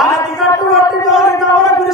ఆమె కట్టుబట్టుకొని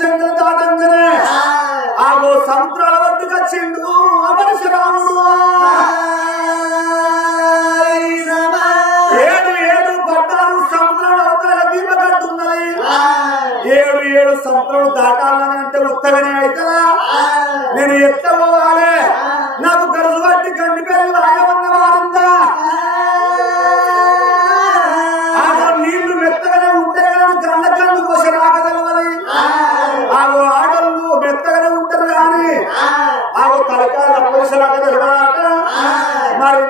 చెంగలు దాటంగానే ఆగో సముద్రాల వద్దకు వచ్చిండు అపరశురాముడు. ఏడు పట్టాలు సముద్రాల వద్ద దీపకట్టున్నాయి. ఏడు సముద్రం దాటాలని అంటే ఉత్తగానే అవుతుందా? నేను ఎట్లా పోవాలి? నాకు కరువు పట్టి గండి పేరు రాయమన్న వారుందా? నీళ్లు మెత్తగానే ఉంటే కళ్ళ కళ్ళు కోసి రాగలవని ఆగో ఆడళ్ళు మెత్తగానే ఉంటారు కానీ ఆగో తలకాయలు అప్పసి రాగలవాట. మరి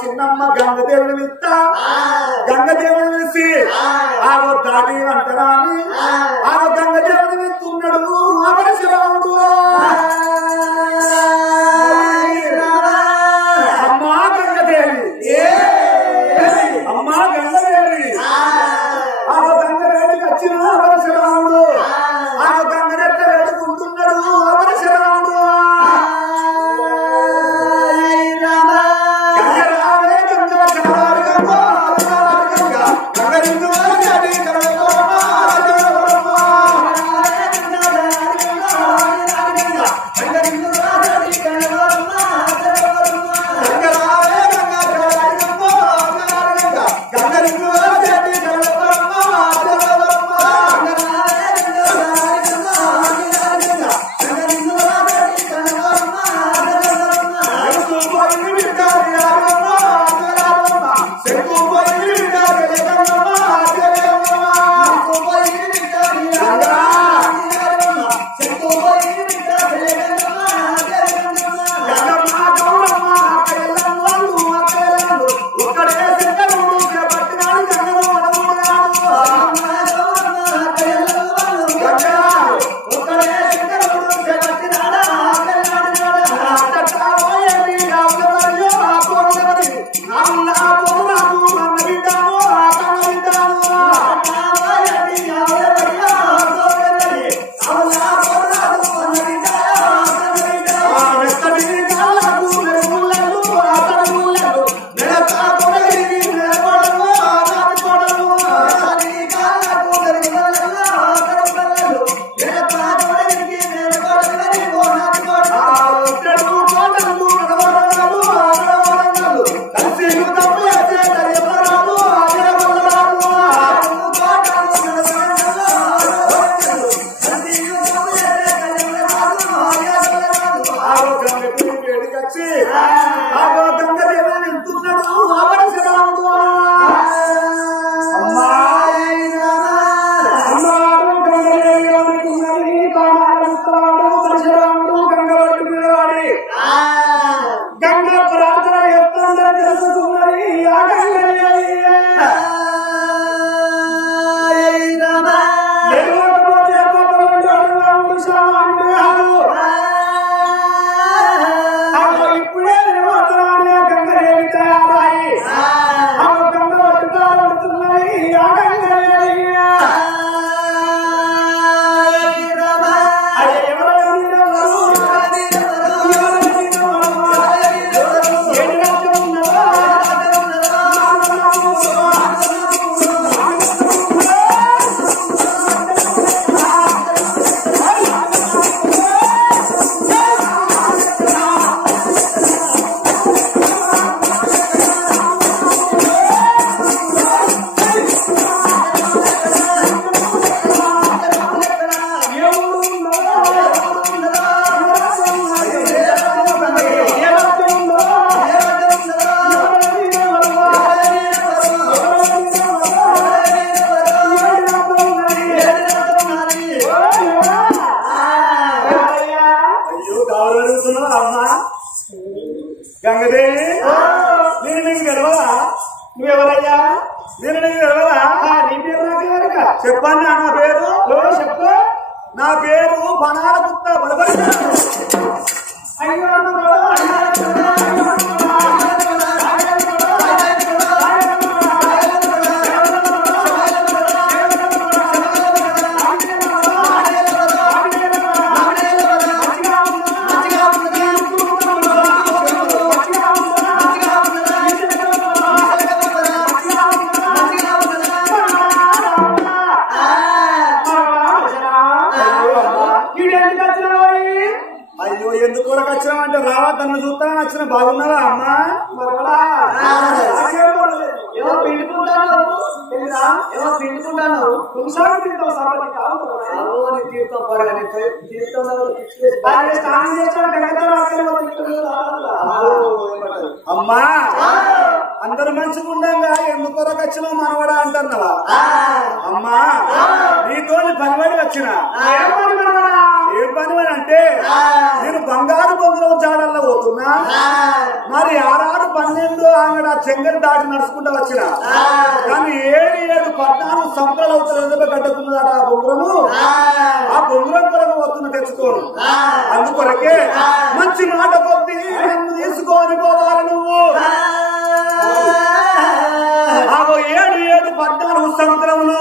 చిన్నమ్మ గంగదేవుని విత్త గంగదేవుని విసి ఆగో దాటి అంటారా అని ఆగో గంగదేవుని విత్తున్నాడు అపరశురాముడు. అమ్మా గంగదేవి, అమ్మా గంగదేవి, ఆగో గంగదేవికి వచ్చిన అపరశురాముడు ఆగో గంగదెక్క వేడుకుంటున్నాడు అపరశురాముడు. గంగదేవి నేను నీకు గెలవదా? నువ్వెవరయ్యా? నేను నీకు గెలవదా? నీ పేరు నాకు చెప్పండి. నా పేరు చెప్పు. నా పేరు బనాల గుత్త బలబడి. అయ్యో ఎందుకు కూడా వచ్చినామంటే రావా తను చూస్తాను వచ్చిన బాగున్నావా అమ్మా ఏమో పిండుకుంటాను ఏమో పిండుకుంటాను తులసారి తింటావు సభకి కాదు తీర్థం పడగానే తీర్థం స్నానం అమ్మా అందరు మంచిగా ఉండగా ఎందుకు కొరకు వచ్చినావు మనవడా అంటున్నావా అమ్మా నీతో పనివాడి వచ్చిన ఏం పనివాడి అంటే నేను బంగారు పొందులో జాడల్లో పోతున్నా మరి 6 12 ఆమె చెంగని దాటి నడుచుకుంటూ వచ్చిన కానీ 7 14 సంవత్సరాలు అవుతుంది కట్టుకున్నదట ఆ బొంగురము ఆ బొంగురం కొరకు పోతున్న తెచ్చుకోను అందుకొరకే మంచి మాట కొద్ది నన్ను తీసుకొని పోవాలి నువ్వు 7 14 సంవత్సరములు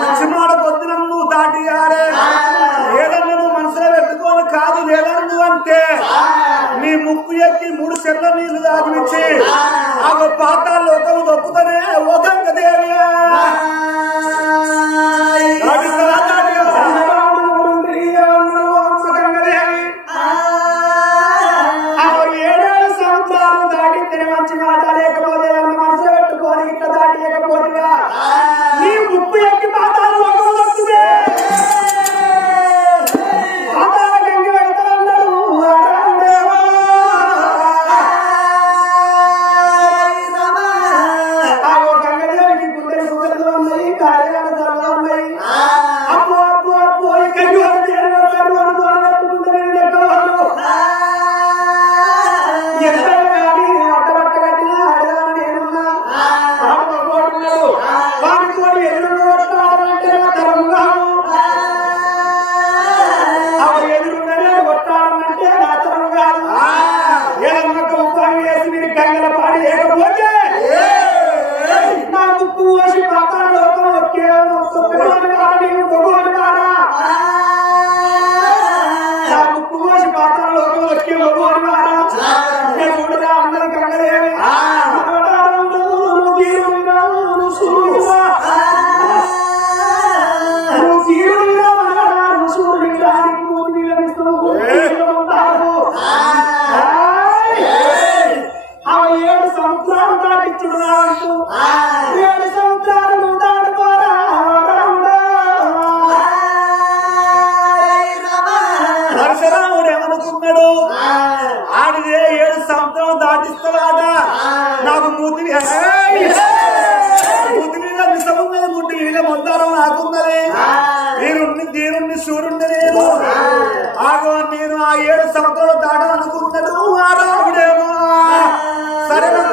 మంచి మాట కొద్ది నన్ను దాటియాలే ఏదన్నా నువ్వు మనసులో పెట్టుకోని కాదు లేదన్ను అంటే నీ ముక్కు ఎక్కి 3 చెట్ల నీళ్లు దాగినిచ్చి ఆ పాతాల్లో ఒకరు దొక్కుతనే ఒకంగ దేవి మంచి మాట లేకపోతే మనసులో పెట్టుకోని ఇట్లా దాటియకపోతే నీ ముక్కు ఎక్కి పాతాలు ఒకరు దొక్కుతే పరశురాముడు ఏమనుకున్నాడు ఆడిదే 7 సంవత్సరాలు దాటిస్తాడా నాకు మూతి మీద విషమున్నది ముట్టి మీద మొత్తారం నాకున్నది దీరుణ్ణి సూర్యుడిని లేదు ఆగో నేను ఆ 7 సంవత్సరాలు దాటాలనుకున్నాడు ఆడావిడేమో సరేనా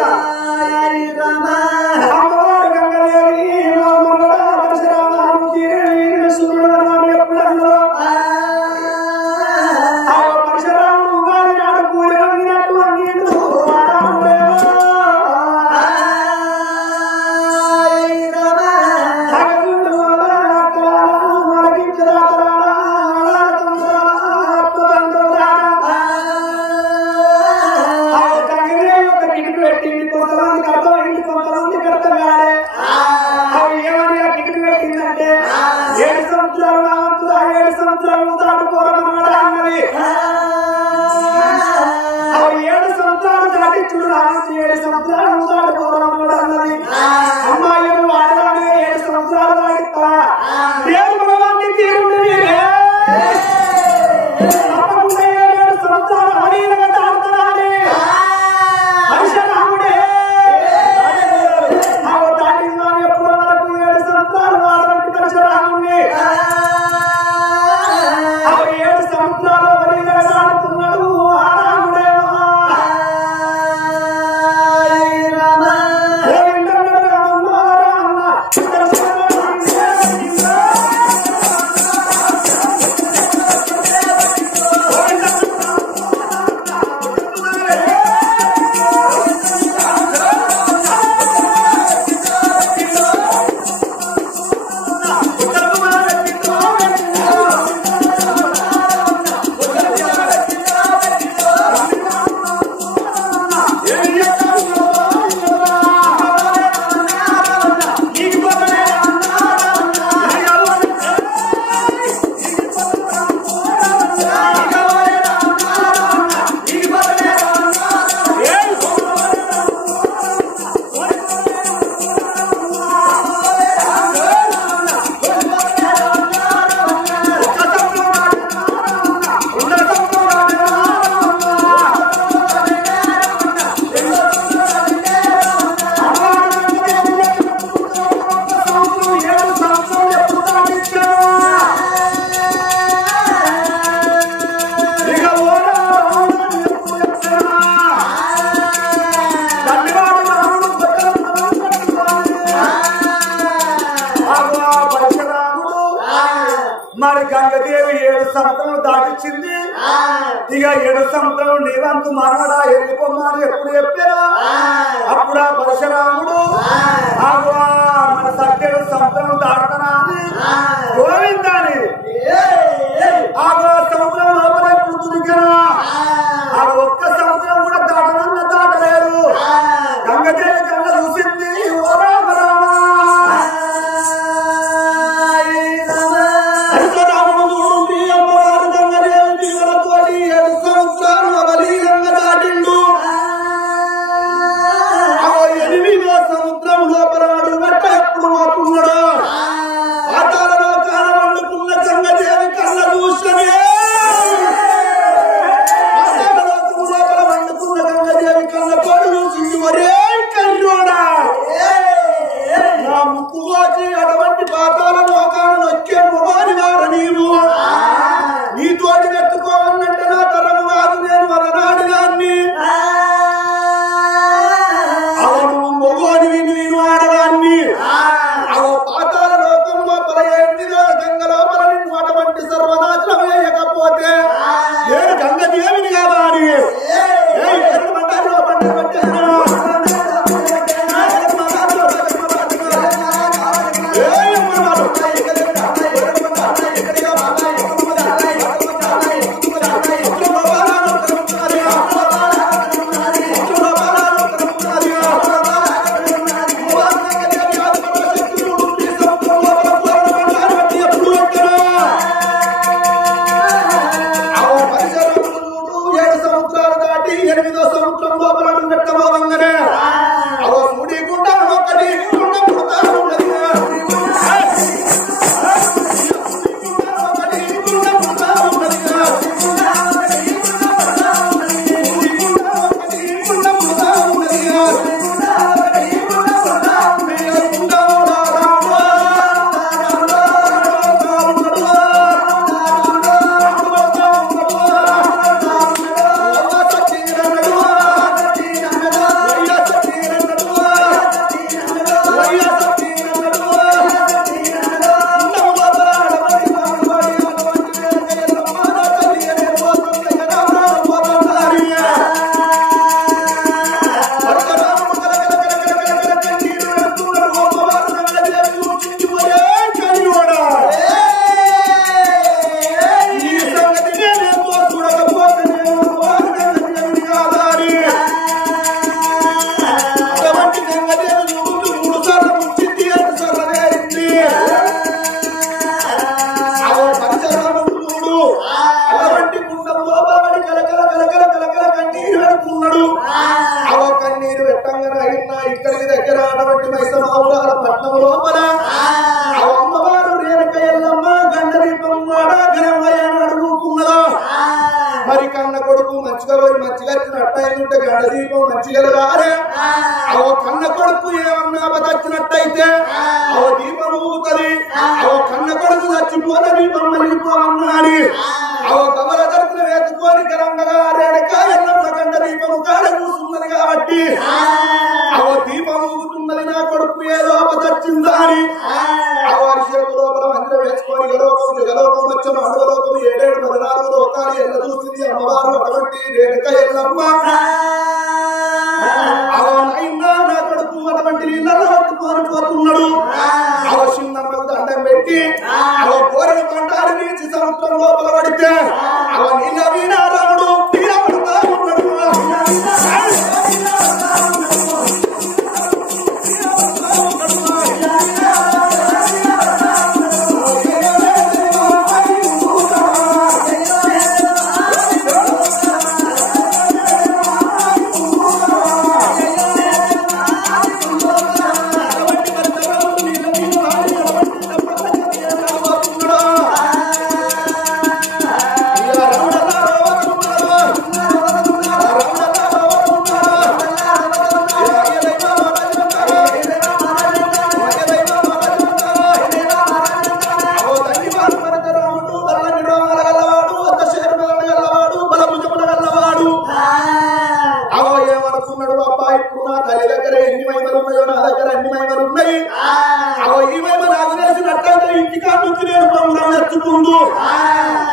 ఇచ్చింది ఇక 7 సంవత్సరం నీవంతు మనవడా వెళ్ళిపోమ్మని ఎప్పుడు చెప్పారా అప్పుడు ఆ పరశురాముడు మన సత్యుడు సంవత్సరం దాటుతున్నా అని గోవిందాని ఆ సంవత్సరం లోపల ఎప్పుడు తురిగినా ఆ ఒక్క సంవత్సరం కూడా దాటనన్న దాటలేదు గంగదేవి కన్న చూసింది ఓ రామ రామ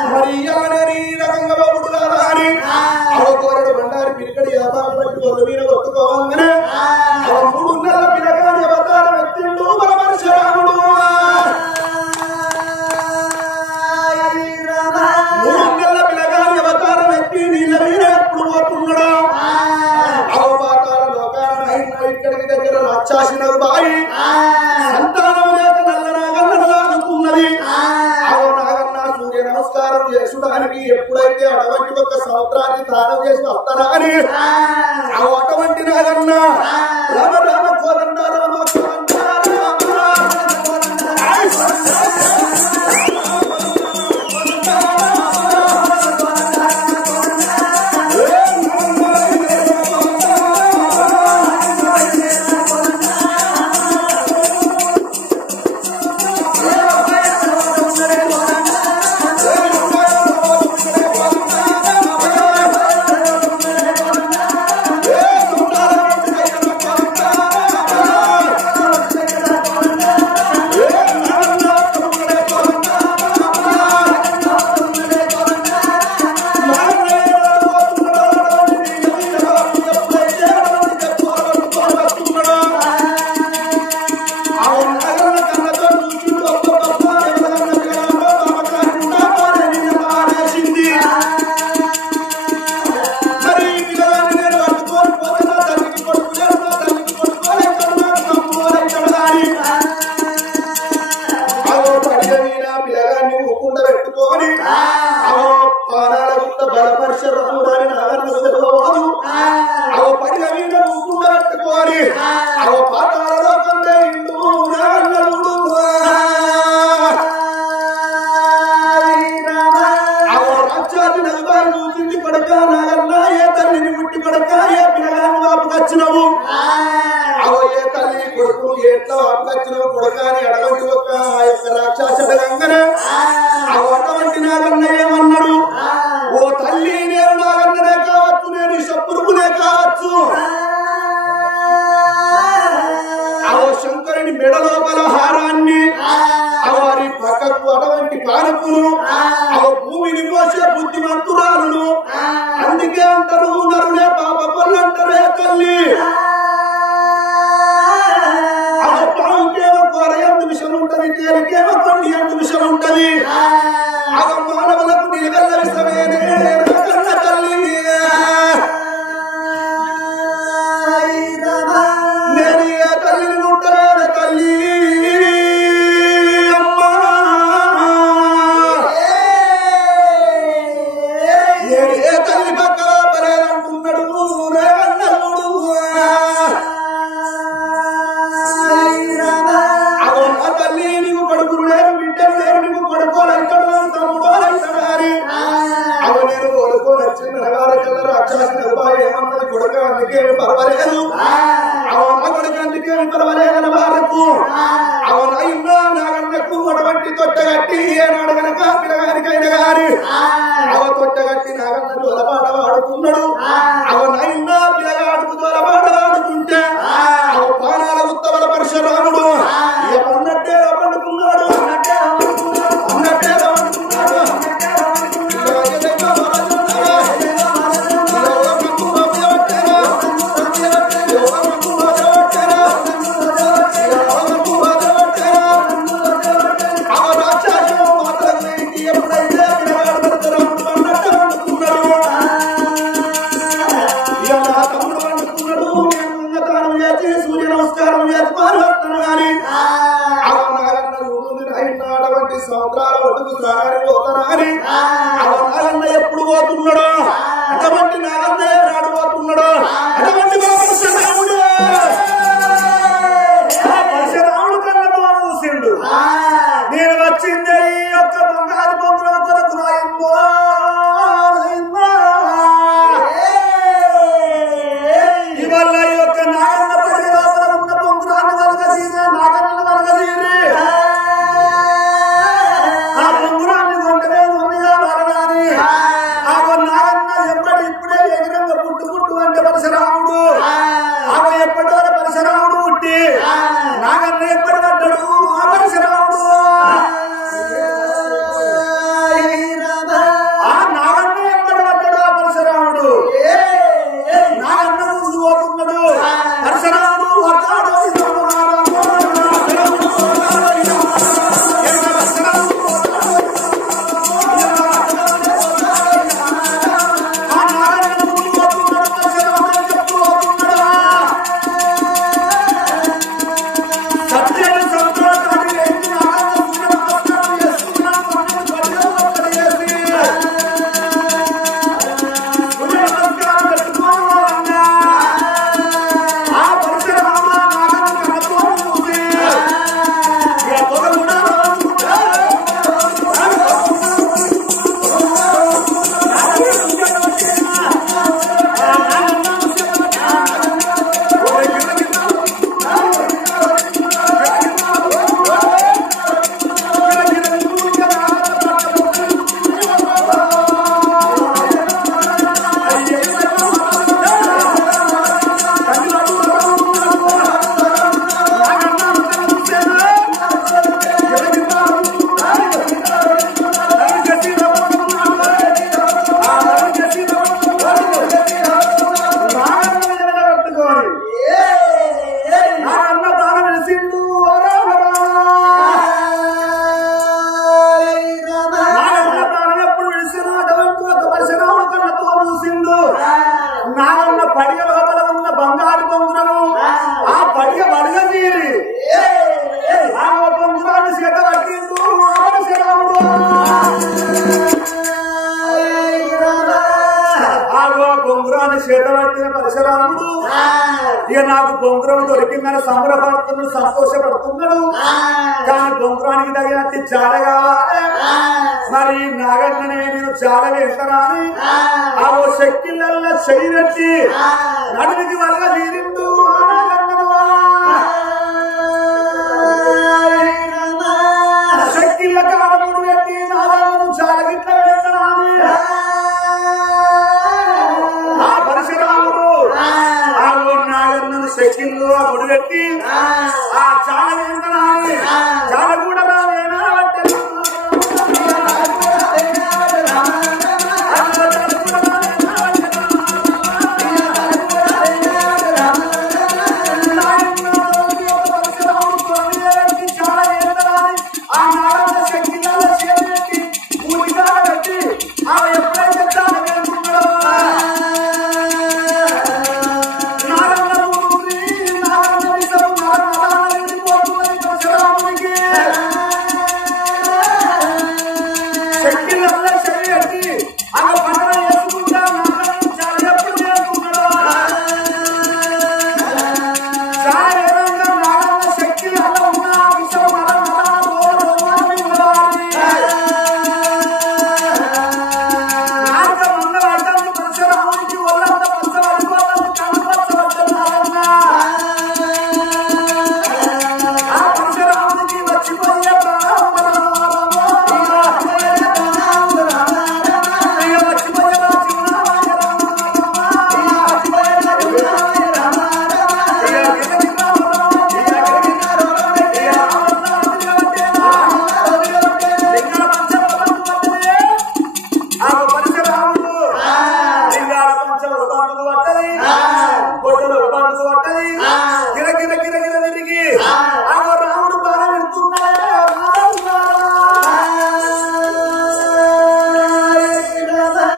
మరి రాక్షసిన బాయి సంతానం లేక నల్లనాగన్నది ఆవు నాగన్న సూర్య నమస్కారం చేసుడానికి ఎప్పుడైతే అటువంటి ఒక సంవత్సరాన్ని దానం చేసి వస్తారా అని ఆవు అటువంటి నాగన్న రామ రామ కోదండ రామ కోదండ బొంగురాన్ని చేతబట్టిన పరశురాముడు ఇక నాకు బొంగురం దొరికిందని సంబరపడుతున్నాడు, సంతోషపడుతున్నాడు. కానీ బొంగురానికి తగినట్టు జాడ కావాలి. మరి నాగన్ననే నేను జాడ వేస్తానా అని ఆ శక్తిలల్లో చెయ్యి పెట్టి నడునికి వల్ల తీరిండు.